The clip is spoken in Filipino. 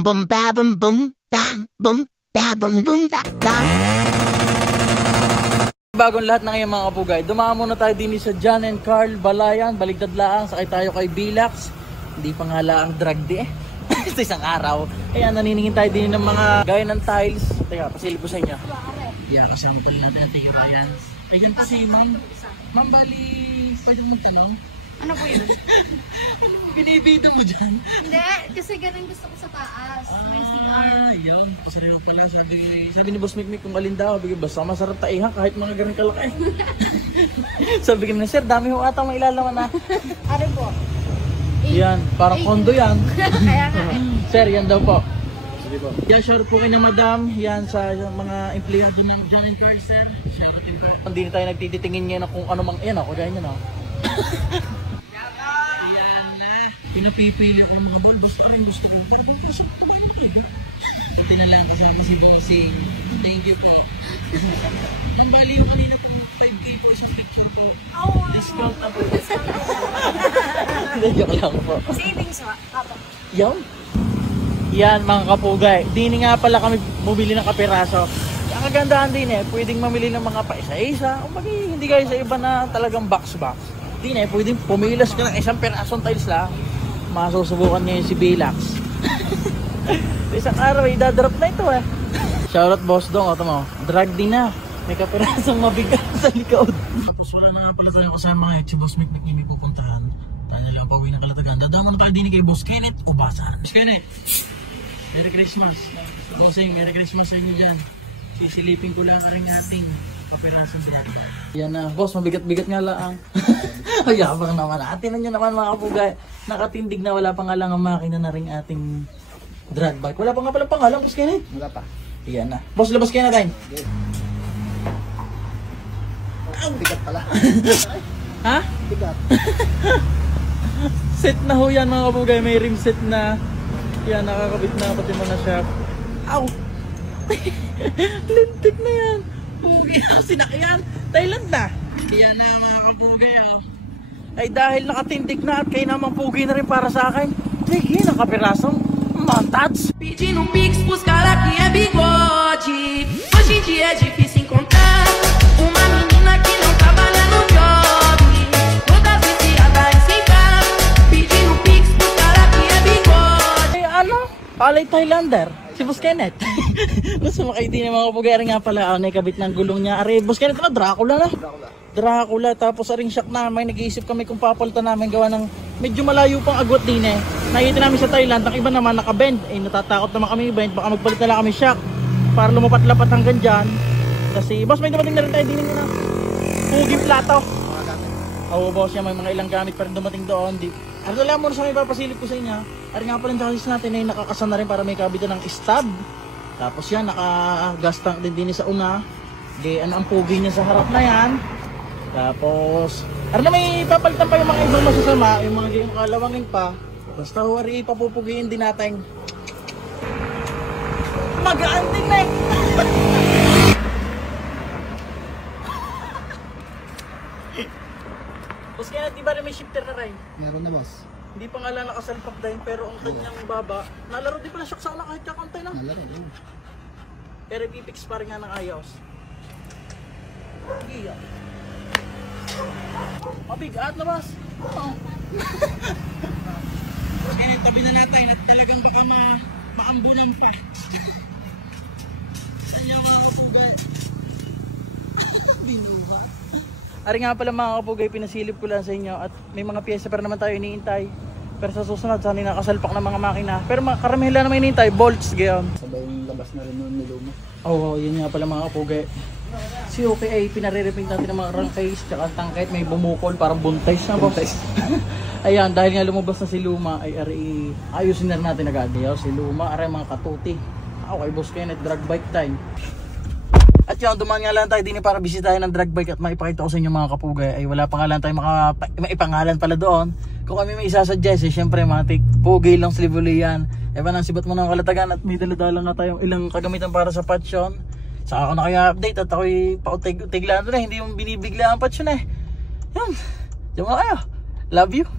Boom boom ba boom boom ba boom boom ba. Bagong lahat ng iyong mga kapugay, dumaan muna tayo din sa John and Carl Balayan, baligtad laang, sakay tayo kay Bilax. Hindi pa nga laang drag di sa isang araw. Ayan, naniningin tayo din ng mga gaya ng tiles. Teka, pasilip ko sa inyo. Yan, kasama pa yan ating Ryan. Ayan pa si Ma'am. Ma'am, bali, pwede mo tanong? Ano po yun? Ano binibida mo dyan? Hindi, kasi ganun gusto ko sa taas. May CR. Yun. Pasalayo pala. Sabi ni Boss Mikmik kung alin daw. Basta masarap taihan kahit mga ganun kalaki. Sabi ko na, sir, dami ho atang mailalaman na. Ano po? Yan, parang kondo yan. Kaya nga eh. Sir, yan daw po. Sige po. Yeah, sure po kayo na madam. Yan sa mga empleyado ng John and Carl, sir. Sure po. Hindi na tayo nagtitingin ngayon kung ano mang yan ako. Gaya nyo na. Ayan na. Pinapipili ko mga ball. Basta kami gusto ko. Kasi ito ba yung kayo? Pati na lang kasama si Bising. Thank you po. Ang baliw kanina po 5K po isang picture po. Discount na po. Joke lang po. Savings wa? Apo. Yan. Yan mga kapugay. Dini nga pala kami bumili ng kapiraso. Ang kagandahan din pwedeng mamili ng mga pa-isa-isa. O hindi kayo sa iba na talagang box-box. Dini pwedeng pumilas ka ng isang pirasong tiles lang. Masusubukan niya yung si Bilax. Isang araw idadrop na ito Shoutout Boss Dong. Ito mo, drag din na. May kapirasong mabigat sa likod. Tapos wala na nga pala tayo kasama si Boss Mikmik na may pupuntahan. Tayo na lang pauwi ng Kalatagan. Dadaan tayo din kay Boss Kenneth Ubasan. Boss Kenneth, Merry Christmas. Bossing, Merry Christmas sa inyo dyan. Sisilipin ko lang rin ating kapirasong drag. Yan na, boss, mabigat-bigat nga lang. Yabang naman natin. Nandiyan naman mga kapugay. Nakatindig na wala pa nga lang ang makina na rin ating drag bike. Wala pa nga pala pangalan, Boss Kenneth. Wala pa. Yan na. Boss, labas kayo na tayo. Ang bigat pala. Ha? Bigat. Set na ho yan mga kapugay. May rim set na. Yan, nakakabit na pati mo na siya. Ow! Lintik na yan. Pugi ako sinakyan. Thailand na. Yan na mga kapugay ay dahil nakatindig na at kayo naman pugi na rin para sa akin. Sige, nakapirasong montage. Pedindo um pix pros cara que é bigode. Hoje em dia é difícil encontrar uma menina que não trabalha no job. Toda viciada em sem carro. Pedindo um pix pros cara que é bigode. Ano? Palay Thailander. Si Boss Kenneth. Gusto mo kayo din ng mga pugari nga pala. Nakabit ng gulong niya. Are, Boss Kenneth na, Dracula na. Dracula. Tapos aring shock namin. Nag-iisip kami kung papalitan namin gawa ng medyo malayo pang agwat din Nakita namin sa Thailand. Ang iba naman nakabend. Natatakot naman kami i-bend. Baka magpalit na lang kami shock. Para lumapat-lapat hanggang dyan. Kasi, boss, may dumating na rin tayo din na puging plato. Oo, boss, yan. May mga ilang gamit pa rin dumating doon. Ano lang muna sa may papasilip ko sa inyo. Ari nga pala yung chassis natin ay nakakasan na rin para may kabitan ng stab. Tapos yan, nakagas tank din sa una. Gayaan ang pugi niya sa harap na yan. Tapos, ari na may papalitan pa yung mga ibang masasama, yung mga gayong kalawangin pa. Basta huwari ipapupugiin din natin. Magaan din na Boss kaya di ba rin may shifter na rin? Meron na, boss. Hindi pa nga lang nakasalpak dahil pero ang kanyang baba, nalaro din pala shock sa una kahit kakantay lang. Nalaro, yun. Pero ipipix pa rin nga ng ayos. Iya. Mabigat na boss. Oh. Kaya tabi na natin at talagang baka maambunan pa. Kanya mga kapugay. Binuha. Ari nga pala mga kapugay, pinasilip ko lang sa inyo at may mga piyesa pa naman tayo iniintay. Pero sa susunod, sana nakasalpak ng mga makina. Pero karamihan lang naman iniintay, bolts gayon. Sabay yung labas na rin nun niluma. Oo, yun nga pala mga kapugay. Si OK ay pinare-repaint natin ng mga crankcase tsaka tangkait, may bumukol, parang buntays na boss. Ayan, dahil nga lumabas na si Luma ay ayusin na rin natin agad. Si Luma, aray mga katuti. Okay, Boss Kenneth, drag bike time. At yun, dumaan nga lang tayo din para bisitahin ng drag bike at maipakita ko sa inyo mga kapugay. Ay wala pa nga lang tayo maipangalan pala doon. Kung kami may isasuggest, syempre mga pugay lang sa Libulian. Ewan ang sibat mo ng Kalatagan at may daladala nga tayong ilang kagamitan para sa patch yun. Saka ako na kayo update at ako'y pautig-tiglaan na hindi yung binibigla ang patch yun Yun, diyan mo kayo. Love you.